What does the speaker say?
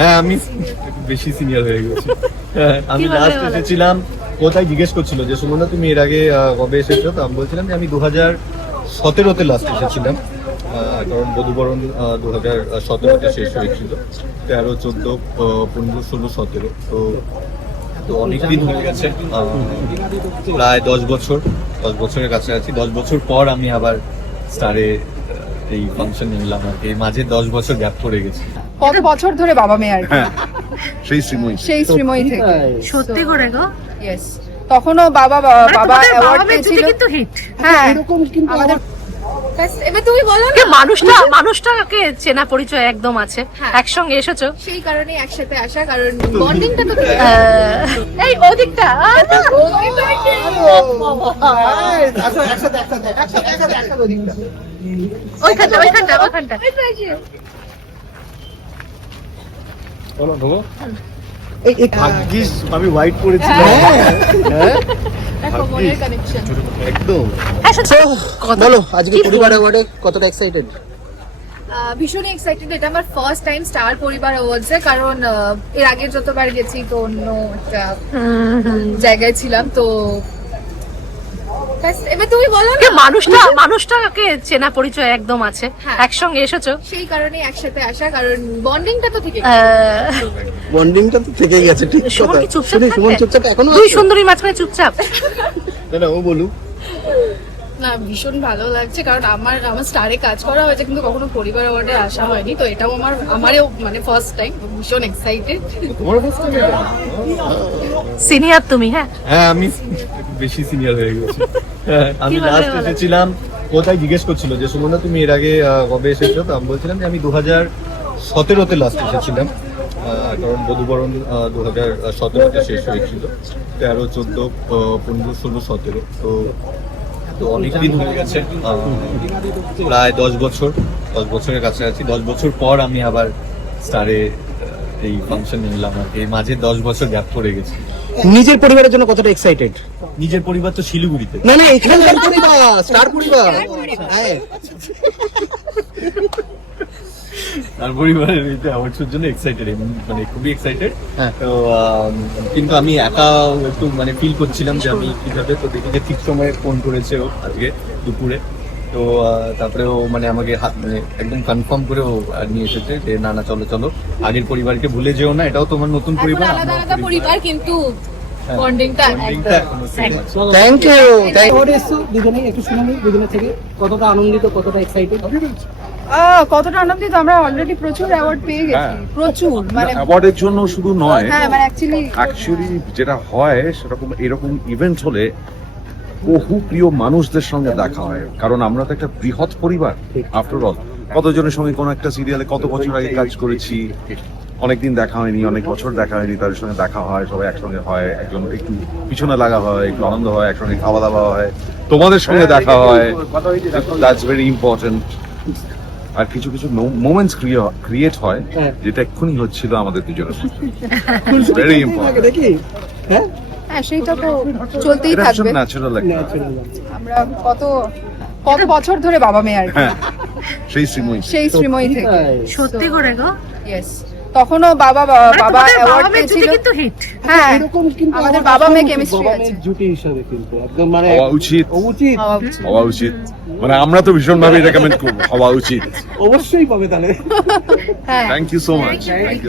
হ্যাঁ আমি বেশি সিনিয়র হয়ে গেছি। আমি লাস্ট এসেছিলাম, কোথায় জিজ্ঞেস করছিল যে সুমনা তুমি এর আগে কবে এসেছো, তো আমি বলছিলাম যে আমি 2017-তে লাস্ট এসেছিলাম। কারণ বধুবরণ 2017-তে শেষ হয়েছিল। 13, 14, 15, 16, 17 তো অনেকদিন হয়ে গেছে, প্রায় 10 বছরের কাছাকাছি। 10 বছর পর আমি আবার স্টারে এই ফাংশন নিলাম আর কি। এই মাঝে 10 বছর গ্যাপ পড়ে গেছে। কত বছর ধরে বাবা মেয়ে আর কি? সেই শ্রীময়ী সেই শ্রীময়ী থেকে। সত্যি করে গো, ইয়েস, তখনও বাবা অ্যাওয়ার্ড পেয়েছিল কিন্তু হিট। হ্যাঁ, আমাদের এবার তুমি বলো না। মানুষটাকে চেনা পরিচয় একদম আছে, একসঙ্গে এসেছো সেই কারণে একসাথে আসা, কারণ বন্ডিংটা তো এই ওদিকটা ওইখানটা ভাগ্যিস আমি হোয়াইট পরেছিলাম। দেখো মনের কানেকশন। একদম। বলো আজকে পরিবার অ্যাওয়ার্ডে কতটা এক্সাইটেড? ভীষণই এক্সাইটেড। এটা আমার ফার্স্ট টাইম স্টার পরিবার অ্যাওয়ার্ডসে, কারণ এর আগে যতবার গেছি তো অন্য একটা জায়গায় ছিলাম। তো এবার তুমি বলো না। মানুষটাকে চেনা পরিচয় একদম আছে, একসঙ্গে এসেছো সেই কারণে একসাথে আসা, কারণ বন্ডিংটা তো থেকে বন্ডিংটা তো থেকে গেছে, ঠিক সুমন কথা। কি চুপচাপ শুনি, সুমন চুপচাপ এখনো দুই আছে? সুন্দরী মাঝখানে চুপচাপ। না ও বলুক। না, ভীষণ ভালো লাগছে, কারণ আমার স্টারে কাজ করা হয়েছে কিন্তু কখনো পরিবার অ্যাওয়ার্ডে আসা হয়নি। তো এটাও আমারও মানে ফার্স্ট টাইম। ভীষণ এক্সাইটেড। তোমার ফার্স্ট টাইম? সিনিয়র তুমি? হ্যাঁ হ্যাঁ আমি বেশি সিনিয়র হয়ে গেছি। আমি কি বলে লাস্ট বলো? এসেছিলাম, কোথায় জিজ্ঞেস করছিল যে সুমনা তুমি এর আগে কবে এসেছো, তো আমি বলছিলাম যে আমি 2017-তে লাস্ট এসেছিলাম। কারণ বধুবরণ 2017-তে শেষ হয়েছিল। 13, 14, 15, 16, 17 তো অনেকদিন হয়ে গেছে, প্রায় 10 বছরের কাছাকাছি। 10 বছর পর আমি আবার স্টারে এই ফাংশন নিলাম আর কি। এই মাঝে 10 বছর গ্যাপ পড়ে গেছে। নিজের পরিবারের জন্য কতটা এক্সাইটেড? নিজের পরিবার তো শিলিগুড়িতে। না না, এখানকার পরিবার, স্টার পরিবার। হ্যাঁ, আর পরিবারের এই অ্যাওয়ার্ডসের জন্য এক্সাইটেড, মানে খুবই এক্সাইটেড। হ্যাঁ। তো কিন্তু আমি একা একটু মানে ফিল করছিলাম যে আমি কিভাবে, তো দেখি যে ঠিক সময়ে ফোন করেছে ও আজকে দুপুরে। তো তারপরে ও মানে আমাকে মানে একদম কনফার্ম করে ও নিয়ে এসেছে যে না না চলো চলো, আগের পরিবারকে ভুলে যেও না, এটাও তোমার নতুন এখন পরিবার। আলাদা আলাদা পরিবার, কিন্তু বন্ডিংটা বন্ডিংটা এখনো same আছে। Thank you. অ্যাওয়ার্ড এসছো দুজনেই, একটু শুনানি দুজনের থেকে কতটা আনন্দিত, কতটা এক্সাইটেড? কতটা আনন্দিত। আমরা অলরেডি প্রচুর অ্যাওয়ার্ড পেয়ে গেছি, প্রচুর মানে। অ্যাওয়ার্ডের জন্য শুধু নয়, হ্যাঁ মানে অ্যাকচুয়ালি যেটা হয় সেরকম এরকম ইভেন্ট হলে বহু প্রিয় মানুষদের সঙ্গে দেখা হয়, কারণ আমরা তো একটা বৃহৎ পরিবার। আফটার অল কতজনের সঙ্গে কোনো একটা সিরিয়ালে কত বছর আগে কাজ করেছি, অনেকদিন দেখা হয়নি, অনেক বছর দেখা হয়নি, তাদের সঙ্গে দেখা হয়, সবাই একসঙ্গে হয়, একজন একটু পিছনে লাগা হয়, একটু আনন্দ হয়, একসঙ্গে খাওয়া দাওয়া হয়, তোমাদের সঙ্গে দেখা হয়, দ্যাটস ভেরি ইম্পর্টেন্ট। আর কিছু কিছু মোমেন্টস ক্রিয়েট হয়, যেটা এক্ষুনি হচ্ছিল আমাদের দুজনের ভেরি ইম্পর্টেন্ট। দেখি হ্যাঁ, সেইটা তো চলতেই থাকবে। ন্যাচারাল একটা, আমরা কত বছর ধরে বাবা মেয়ে আর কি। হ্যাঁ সেই শ্রীময়ী। সেই শ্রীময়ী থেকে। সত্যি করে গো, ইয়েস, তখনও বাবা অ্যাওয়ার্ড পেয়েছিল কিন্তু হিট। হ্যাঁ, এরকম কিন্তু আমাদের বাবা মেয়ে কেমিস্ট্রি বাবা আছে। মেয়ের জুটি হিসাবে কিন্তু একদম মানে হওয়া উচিত, উচিত, হওয়া উচিত। মানে আমরা তো ভীষণ ভাবে রেকমেন্ড করবো, হওয়া উচিত। অবশ্যই পাবে তাহলে। হ্যাঁ, thank you so much, thank you.